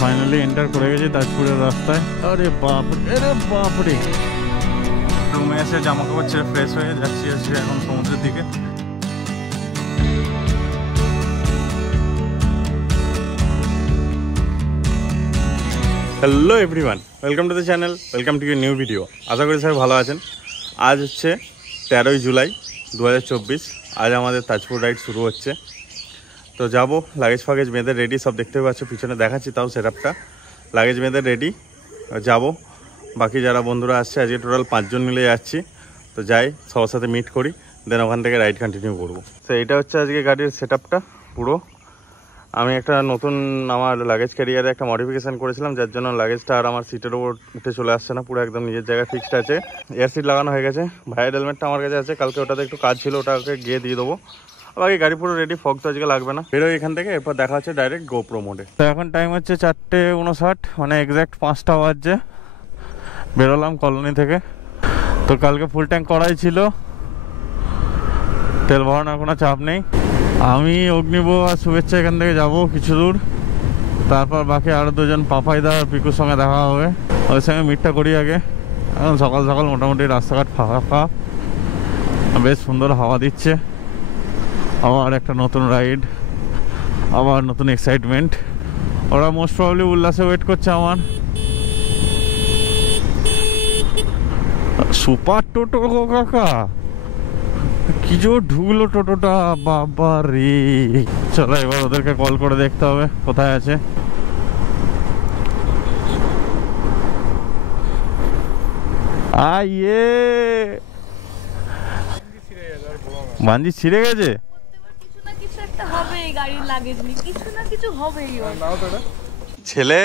Finally enter করে গেছি তাজপুরের রাস্তায়। আরে বাপরে রুমে এসে জামা কাপড় ছেড়ে ফ্রেশ হয়ে যাচ্ছি এখন সমুদ্রের দিকে। Hello everyone, welcome to the channel, welcome to your new video. আশা করি সবাই ভালো আছেন। আজ হচ্ছে 13ই জুলাই 2024। আজ আমাদের তাজপুর রাইড শুরু হচ্ছে। তো যাবো, লাগেজ ফাগেজ বেঁধে রেডি, সব দেখতে পাচ্ছ পিছনে দেখাচ্ছি, তাও সেটআপটা লাগেজ বেঁধে রেডি যাব। বাকি যারা বন্ধুরা আসছে, আজকে টোটাল 5 জন মিলে যাচ্ছি। তো যাই, সবার সাথে মিট করি, দেন ওখান থেকে রাইড কন্টিনিউ করবো। তো এটা হচ্ছে আজকে গাড়ির সেটআপটা পুরো। আমি একটা নতুন আমার লাগেজ ক্যারিয়ারে একটা মডিফিকেশান করেছিলাম, যার জন্য লাগেজটা আর আমার সিটের ওপর উঠে চলে আসছে না, পুরো একদম নিজের জায়গায় ফিক্সড আছে। এয়ার সিট লাগানো হয়ে গেছে, ভাইয়ের হেলমেটটা আমার কাছে আছে, কালকে ওটাতে একটু কাজ ছিল, ওটাকে গিয়ে দিয়ে দেবো। বাকি গাড়ি পুরো রেডি, ফগ তো আজকে লাগবে না। বেরোই এখান থেকে, এরপর দেখা হচ্ছে ডাইরেক্ট গোপ্রো মোডে। তো এখন টাইম হচ্ছে 4:59, মানে এক্স্যাক্ট 5টা বাজছে। বেরোলাম কলোনি থেকে। তো কালকে ফুল ট্যাঙ্ক করাই ছিল, তেল ভরানোর কোনো চাপ নেই। আমি অগ্নিব আর শুভেচ্ছা এখান থেকে যাব কিছু দূর, তারপর বাকি আরও দুজন পাপাইদা আর পিকুর সঙ্গে দেখা হবে, ওদের সঙ্গে মিটটা করি আগে। এখন সকাল সকাল মোটামুটি রাস্তাঘাট ফাঁকা, বেশ সুন্দর হাওয়া দিচ্ছে। আবার একটা নতুন রাইড, আবার নতুন এক্সাইটমেন্ট। ওরা মোস্ট প্রবলি উল্লাসে ওয়েট করছে আমার। সুপার টোটো গো কাকা, কি জোর ঢুকলো টোটোটা, বাবা রে। চলো এবার ওদেরকে কল করে দেখতে হবে কোথায় আছে। আইয়ে বাঞ্জি ছিঁড়ে গেছে। ছেলে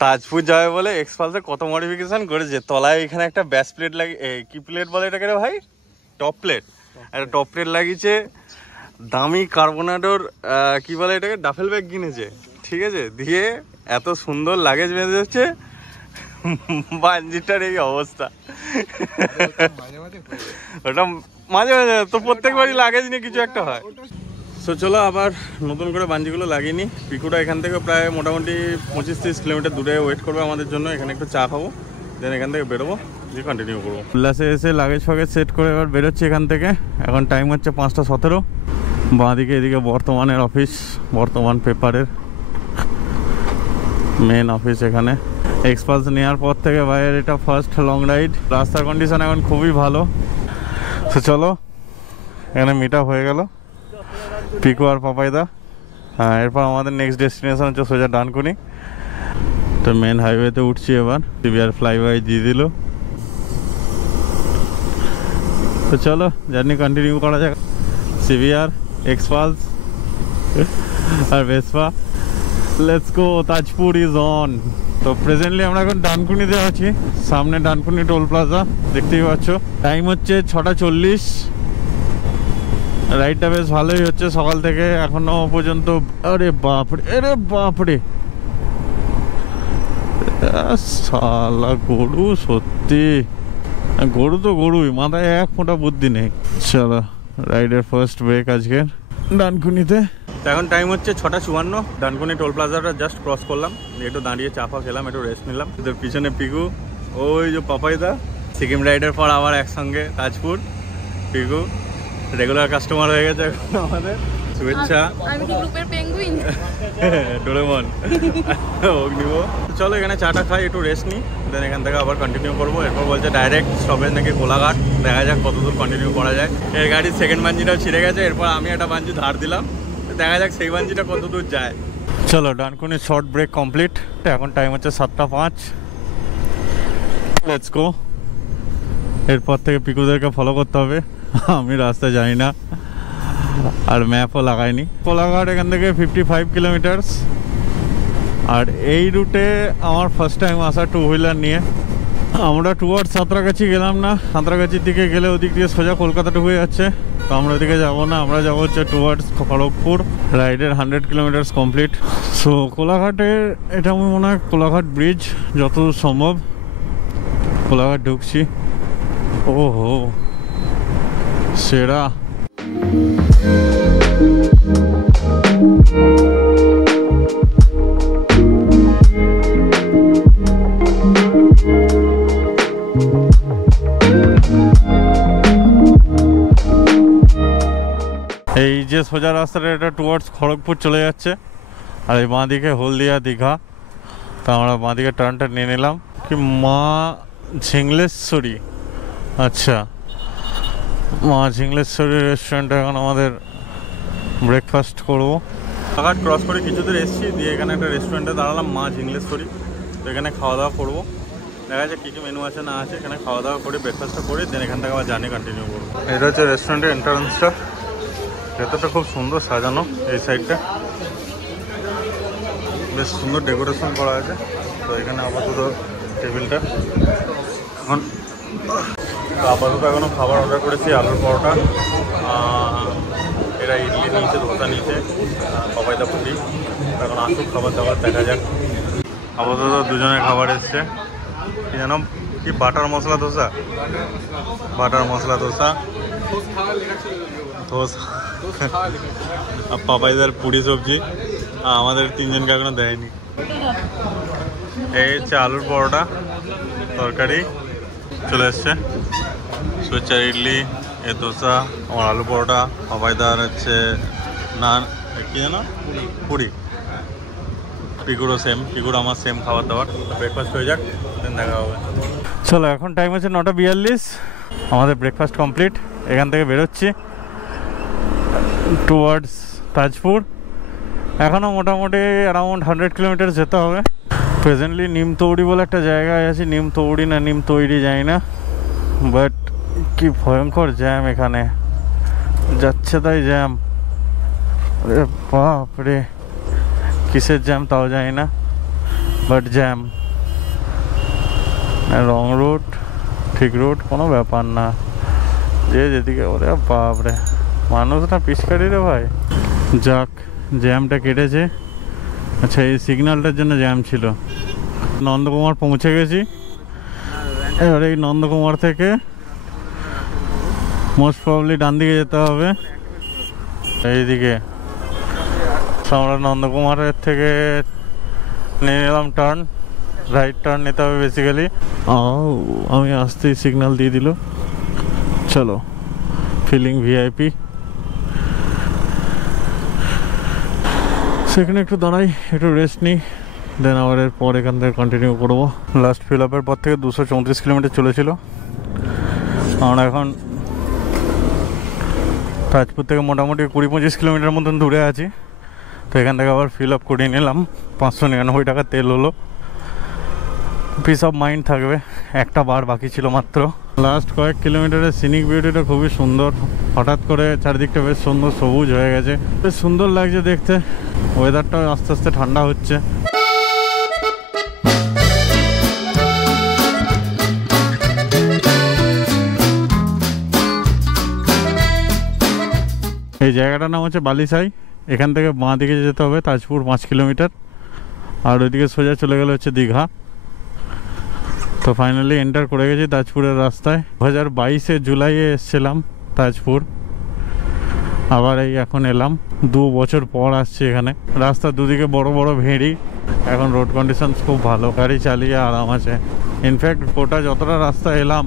তাজপুর যাবে বলে এক্সপালসে কত মডিফিকেশন করেছে। তলায় এখানে একটা ব্যাস প্লেট লাগে, কি প্লেট বলে এটাকে রে ভাই, টপ প্লেট। একটা টপ প্লেট লাগিয়েছে, দামি কার্বোনেটর কি বলে এটাকে, ডাফেল ব্যাগ কিনেছে, ঠিক আছে। দিয়ে এত সুন্দর লাগেজ বেঁধে হচ্ছে, বাঞ্জিটার এই অবস্থা। ওটা মাঝে মাঝে তো প্রত্যেকবারই লাগেজ নিয়ে কিছু একটা হয়। তো চলো আবার নতুন করে বাঞ্জিগুলো লাগিয়ে নিই। পিকুটা এখান থেকে প্রায় মোটামুটি 25-30 কিলোমিটার দূরে ওয়েট করবে আমাদের জন্য। এখানে একটু চা খাবো, দেন এখান থেকে বেরোবো, দিয়ে কন্টিনিউ করবো। উল্লাসে এসে লাগেজ ফাগেজ সেট করে এবার বেরোচ্ছি এখান থেকে। এখন টাইম হচ্ছে 5:17। বাঁদিকে এদিকে বর্তমানের অফিস, বর্তমান পেপারের মেন অফিস এখানে। এক্সপালস নেওয়ার পর থেকে ভাইয়ের এটা ফার্স্ট লং রাইড। রাস্তার কন্ডিশন এখন খুবই ভালো। তো চলো, এখানে মিট আপ হয়ে গেল পিকু আর পাপাইদা। হ্যাঁ, এরপর আমাদের নেক্সট ডেস্টিনেশন হচ্ছে সোজা ডানকুনি। তো মেন হাইওয়েতে উঠছি এবার, সিভিআর ফ্লাইওয়ে দিয়ে দিল। তো চলো জার্নি কন্টিনিউ করা যাক। সিভিআর, এক্সপালস আর Vespa, let's go, Tajpur is on. তো প্রেজেন্টলি আমরা এখন ডানকুনিতে আছি, সামনে ডানকুনি টোল প্লাজা দেখতেই পাচ্ছ। টাইম হচ্ছে 6:40। রাইডটা বেশ ভালোই হচ্ছে সকাল থেকে এখনো পর্যন্ত। আরে বাপরে শালা গরু, সত্যি গরু তো গরুই, মাথায় এক ফোঁটা বুদ্ধি নেই। চলো, রাইডের ফার্স্ট ব্রেক আজকে ডানকুনিতে। এখন টাইম হচ্ছে 6:54। ডানকুনি টোল প্লাজাটা জাস্ট ক্রস করলাম, একটু দাঁড়িয়ে চাপা খেলাম, একটু রেস্ট নিলাম। তোর পিছনে পিকু, ওই যে পাপাইদা। সিকিম রাইডের পর আবার একসঙ্গে তাজপুর। পিকু রেগুলার কাস্টমার হয়ে গেছে এখন আমাদের। শুভেচ্ছা, ডোরেমন, অগ্নিব। চলো এখানে চাটা খাই, একটু রেস্ট নিই, দেন এখান থেকে আবার কন্টিনিউ করবো। এরপর বলছে ডাইরেক্ট স্টপেজ নাকি কোলাঘাট, দেখা যাক কতদূর কন্টিনিউ করা যায়। এর গাড়ির সেকেন্ড বাঞ্জিটাও ছিঁড়ে গেছে, এরপর আমি একটা বাঞ্জি ধার দিলাম, দেখা যাক সেই বাঞ্জিটা কতদূর যায়। চলো, ডানকুনির শর্ট ব্রেক কমপ্লিট। এখন টাইম হচ্ছে 7:05। Let's go. এরপর থেকে পিকুদেরকে ফলো করতে হবে, আমি রাস্তা জানি না আর ম্যাপও লাগাইনি। কোলাঘাট এখান থেকে 55 কিলোমিটার। আর এই রুটে আমার ফার্স্ট টাইম আসা টু হুইলার নিয়ে। আমরা টুয়ার্ড সাঁতরাগাছি গেলাম না, সাঁতরাগাছির দিকে গেলে ওদিক দিয়ে সোজা কলকাতা ঢুকে যাচ্ছে। তো আমরা ওদিকে যাবো না, আমরা যাবো হচ্ছে টুয়ার্ডস খড়গপুর। রাইডের 100 কিলোমিটার কমপ্লিট। সো কোলাঘাটের এটা আমি মনে হয় কোলাঘাট ব্রিজ, যতদূর সম্ভব কোলাঘাট ঢুকছি। ওহো সেরা। সোজা রাস্তাটা এটা টুয়ার্ডস খড়গপুর চলে যাচ্ছে, আর এই বাঁ দিকে হলদিয়া দীঘা। তো আমরা বাঁ দিকে টার্নটা নিয়ে নিলাম। কি মা ঝিংলেশ্বরী, আচ্ছা মা ঝিংলেশ্বরী রেস্টুরেন্টে এখন আমাদের ব্রেকফাস্ট করবো। ঢাকা ক্রস করে কিছু দূর এসেছি, দিয়ে এখানে একটা রেস্টুরেন্টে দাঁড়ালাম, মা ঝিংলেশ্বরী। তো এখানে খাওয়া দাওয়া করবো, দেখা যাক কী কী মেনু আছে না আছে। এখানে খাওয়া দাওয়া করে ব্রেকফাস্টটা করে দেন এখান থেকে আবার জার্নি কন্টিনিউ করবো। এটা হচ্ছে রেস্টুরেন্টের এন্ট্রান্সটা, ভেতরটা খুব সুন্দর সাজানো। এই সাইডটা বেশ সুন্দর ডেকোরেশন করা আছে। তো এখানে আপাতত টেবিলটা এখন আপাতত এখনও খাবার অর্ডার করেছি, আলুর পরোটা, এরা ইডলি নিয়েছে, ধোসা নিয়েছে, পাপাইদা পুরি। এখন আসুক খাবার দাবার, দেখা যাক। আপাতত দুজনের খাবার এসছে, কি যেন কি বাটার মশলা ধোসা, বাটার মশলা ধোসা, ধোসা আর পাপাইদার পুরি সবজি। আমাদের তিনজনকে এখনো দেয়নি। এই হচ্ছে আলুর পরোটা, তরকারি চলে এসছে, সুচার ইডলি, এ ধোসা, আমার আলু পরোটা, পাপাইদার হচ্ছে নান, কি যেন পুরি, পিকুরও সেম, পিকুর আমার সেম খাবার দাবার। ব্রেকফাস্ট হয়ে যাক, দেন দেখা হবে। চলো এখন টাইম হচ্ছে 9:42, আমাদের ব্রেকফাস্ট কমপ্লিট। এখান থেকে বেরোচ্ছি টুয়ার্ডস তাজপুর। এখনও মোটামুটি অ্যারাউন্ড 100 কিলোমিটার যেতে হবে। প্রেজেন্টলি নিমতৌড়ি বলে একটা জায়গায় আছি, নিমতৌড়ি না নিম তৈরি যাই না, বাট কি ভয়ঙ্কর জ্যাম এখানে, যাচ্ছে তাই জ্যাম। আরে বাপ রে, কিসের জ্যাম তাও জানি না, বাট জ্যাম। রং রুট ঠিক রুট কোনো ব্যাপার না, যে যেদিকে। ওরে বাপ রে, মানুষ না পিচকারি রে ভাই। যাক, জ্যামটা কেটেছে। আচ্ছা, এই সিগন্যালটার জন্য জ্যাম ছিল। নন্দকুমার পৌঁছে গেছি। এবার এই নন্দকুমার থেকে মোস্ট প্রবলি ডান দিকে যেতে হবে, এইদিকে। আমরা নন্দকুমারের থেকে নিয়ে নিলাম টার্ন, রাইট টার্ন নিতে হবে বেসিক্যালি। আমি আসতেই সিগন্যাল দিয়ে দিল। চলো, ফিলিং ভিআইপি। সেখানে একটু দাঁড়াই, একটু রেস্ট নিই, দেন আবার এরপর এখান থেকে কন্টিনিউ করবো। লাস্ট ফিল আপের পর থেকে 234 কিলোমিটার চলেছিল। আমরা এখন তাজপুর থেকে মোটামুটি 20-25 কিলোমিটার মতন দূরে আছি। তো এখান থেকে আবার ফিল আপ করে নিলাম, 599 টাকা তেল হলো। পিস অফ মাইন্ড থাকবে। একটা বার বাকি ছিল মাত্র। লাস্ট কয়েক কিলোমিটারের সিনিক বিউটিটা খুবই সুন্দর। হঠাৎ করে চারিদিকটা বেশ সুন্দর সবুজ হয়ে গেছে, বেশ সুন্দর লাগছে দেখতে। ওয়েদারটাও আস্তে আস্তে ঠান্ডা হচ্ছে। এই জায়গাটার নাম হচ্ছে বালিসাই। এখান থেকে বাঁ দিকে যেতে হবে তাজপুর 5 কিলোমিটার, আর ওইদিকে সোজা চলে গেলে হচ্ছে দীঘা। তো ফাইনালি এন্টার করে গেছি তাজপুরের রাস্তায়। 2022 জুলাইয়ে এসেছিলাম তাজপুর, আবার এই এখন এলাম। 2 বছর পর আসছি এখানে। রাস্তার দুদিকে বড় বড় ভেড়ি। এখন রোড কন্ডিশন খুব ভালো, গাড়ি চালিয়ে আরাম আছে। ইনফ্যাক্ট গোটা যতটা রাস্তা এলাম,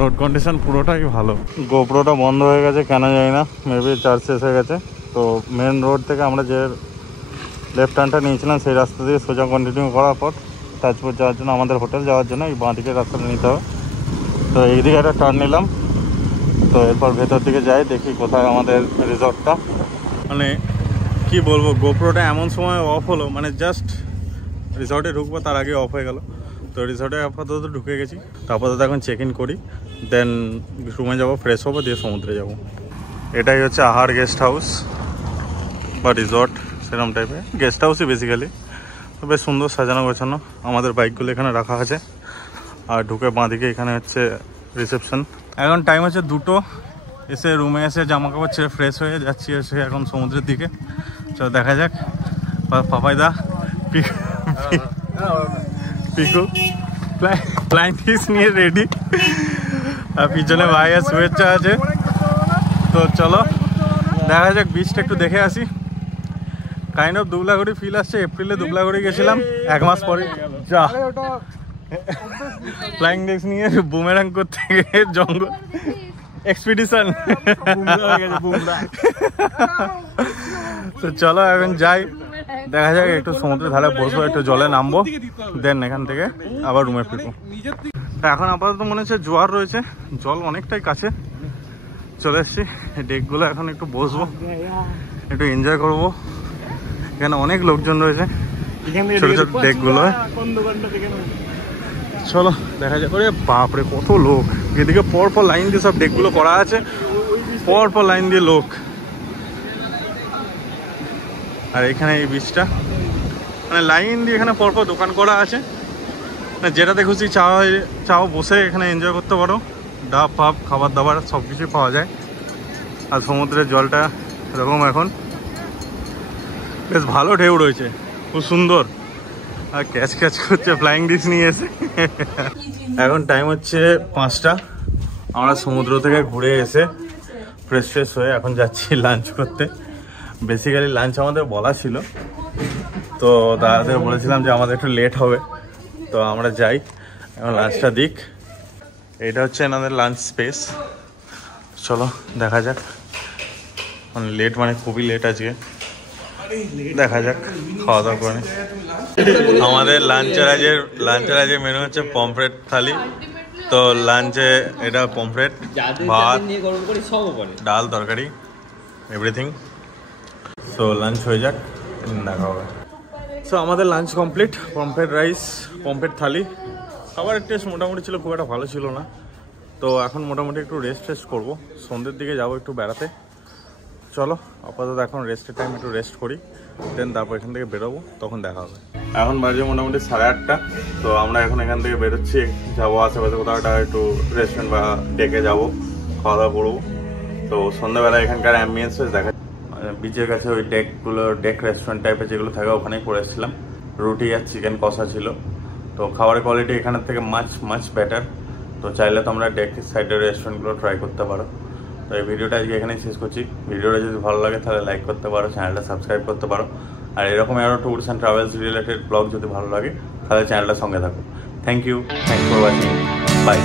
রোড কন্ডিশন পুরোটাই ভালো। গোপ্রোটা বন্ধ হয়ে গেছে কেন জানি না, মেবি চার্জ শেষ হয়ে গেছে। তো মেন রোড থেকে আমরা যে লেফট টার্নটা নিয়েছিলাম সেই রাস্তা দিয়ে সোজা কন্টিনিউ করার পর তাজপুর যাওয়ার জন্য, আমাদের হোটেল যাওয়ার জন্য এই বাঁ দিকের রাস্তাটা নিতে হবে। তো এই দিকে একটা টার্ন নিলাম। তো এরপর ভেতর দিকে যাই, দেখি কোথায় আমাদের রিসর্টটা। মানে কি বলবো, গোপ্রোটা এমন সময় অফ হলো, মানে জাস্ট রিসর্টে ঢুকবো তার আগে অফ হয়ে গেল। তো রিসর্টে আপাতত ঢুকে গেছি। তো আপাতত এখন চেক ইন করি, দেন রুমে যাবো, ফ্রেশ হবো, দিয়ে সমুদ্রে যাব। এটাই হচ্ছে আহার গেস্ট হাউস বা রিসর্ট, সেরকম টাইপের গেস্ট হাউসই বেসিক্যালি। তো বেশ সুন্দর সাজানো গোছানো। আমাদের বাইকগুলো এখানে রাখা আছে। আর ঢুকে বাঁদিকে এখানে হচ্ছে রিসেপশন। এখন টাইম হচ্ছে 2টো। এসে রুমে এসে জামা কাপড় ছেড়ে ফ্রেশ হয়ে যাচ্ছি এসে এখন সমুদ্রের দিকে। চলো দেখা যাক। পাপাইদা পিকু ফ্লাইং ফিশ নিয়ে রেডি, আর পিছনে ভাইয়া শুভেচ্ছা আছে। তো চলো দেখা যাক, বিচটা একটু দেখে আসি। কাইন্ড অফ দুবলাগড়ি ফিল আসছে। এপ্রিলে দুবলাগড়ি গেছিলাম, 1 মাস পরে যা ফ্লাইং ডেস্ক নিয়ে বুমেরাং করতে গিয়ে জঙ্গল। এক্সপিডিশন। তো চলো এখন যাই, দেখা যাক একটু সমুদ্রের ধারে বসবো, একটু জলে নামবো, দেন এখান থেকে আবার রুমে ফিরবো। এখন আপাতত মনে হচ্ছে জোয়ার রয়েছে, জল অনেকটাই কাছে চলে এসছি। ডেকগুলো এখন একটু বসবো, একটু এনজয় করবো। এখানে অনেক লোকজন রয়েছে ছোট ছোট ডেকগুলো। চলো দেখা যাক। ওরে বাপরে কত লোক, এদিকে পরপর লাইন দিয়ে সব ডেকগুলো করা আছে, পরপর লাইন দিয়ে লোক। আর এখানে এই বিচটা মানে লাইন দিয়ে এখানে পরপর দোকান করা আছে, মানে যেটাতে খুশি চাও বসে এখানে এনজয় করতে পারো। ডাব ফাব খাবার দাবার সব কিছুই পাওয়া যায়। আর সমুদ্রের জলটা এরকম এখন বেশ ভালো ঢেউ রয়েছে, খুব সুন্দর। আর ক্যাচ ক্যাচ করছে ফ্লাইং ডিশ নিয়ে এসে। এখন টাইম হচ্ছে 5টা। আমরা সমুদ্র থেকে ঘুরে এসে ফ্রেশ হয়ে এখন যাচ্ছি লাঞ্চ করতে। বেসিক্যালি লাঞ্চ আমাদের বলা ছিল, তো দাদাদের বলেছিলাম যে আমাদের একটু লেট হবে, তো আমরা যাই এখন লাঞ্চটা দিক। এটা হচ্ছে এনাদের লাঞ্চ স্পেস। চলো দেখা যাক। মানে লেট মানে খুবই লেট আজকে, দেখা যাক খাওয়া দাওয়া করে। আমাদের লাঞ্চের আজের মেনু হচ্ছে পমফ্রেট থালি। তো লাঞ্চে এটা পমফ্রেট, ভাত, ডাল, তরকারি, এভরিথিং। সো লাঞ্চ হয়ে যাক, দেখা হবে। সো আমাদের lunch complete. Pomfret rice, pomfret thali. খাবারের টেস্ট মোটামুটি ছিল, খুব একটা ভালো ছিল না। তো এখন মোটামুটি একটু রেস্ট করবো, সন্ধ্যের দিকে যাবো একটু বেড়াতে। চলো আপাতত এখন রেস্টের টাইম, একটু রেস্ট করি, দেন তারপর এখান থেকে বেরোবো, তখন দেখা হবে। এখন বাজে মোটামুটি 8:30। তো আমরা এখন এখান থেকে বেরোচ্ছি, যাবো আশেপাশে কোথাও একটা একটু রেস্টুরেন্ট বা ডেকে যাবো, খাওয়া দাওয়া করবো। তো সন্ধ্যাবেলা এখানকার অ্যাম্বিয়েন্স দেখা, বিচের কাছে ওই ডেক রেস্টুরেন্ট টাইপের যেগুলো থাকে ওখানেই করে এসেছিলাম। রুটি আর চিকেন কষা ছিল। তো খাবারের কোয়ালিটি এখানের থেকে মাছ বেটার। তো চাইলে তোমরা ডেক সাইডের রেস্টুরেন্টগুলো ট্রাই করতে পারো। তো এই ভিডিওটা আজকে এখানেই শেষ করছি। ভিডিওটা যদি ভালো লাগে তাহলে লাইক করতে পারো, চ্যানেলটা সাবস্ক্রাইব করতে পারো। আর এরকম আরও tours and travels related blog যদি ভালো লাগে তাহলে চ্যানেলটার সঙ্গে থাকো। Thank you for watching, by.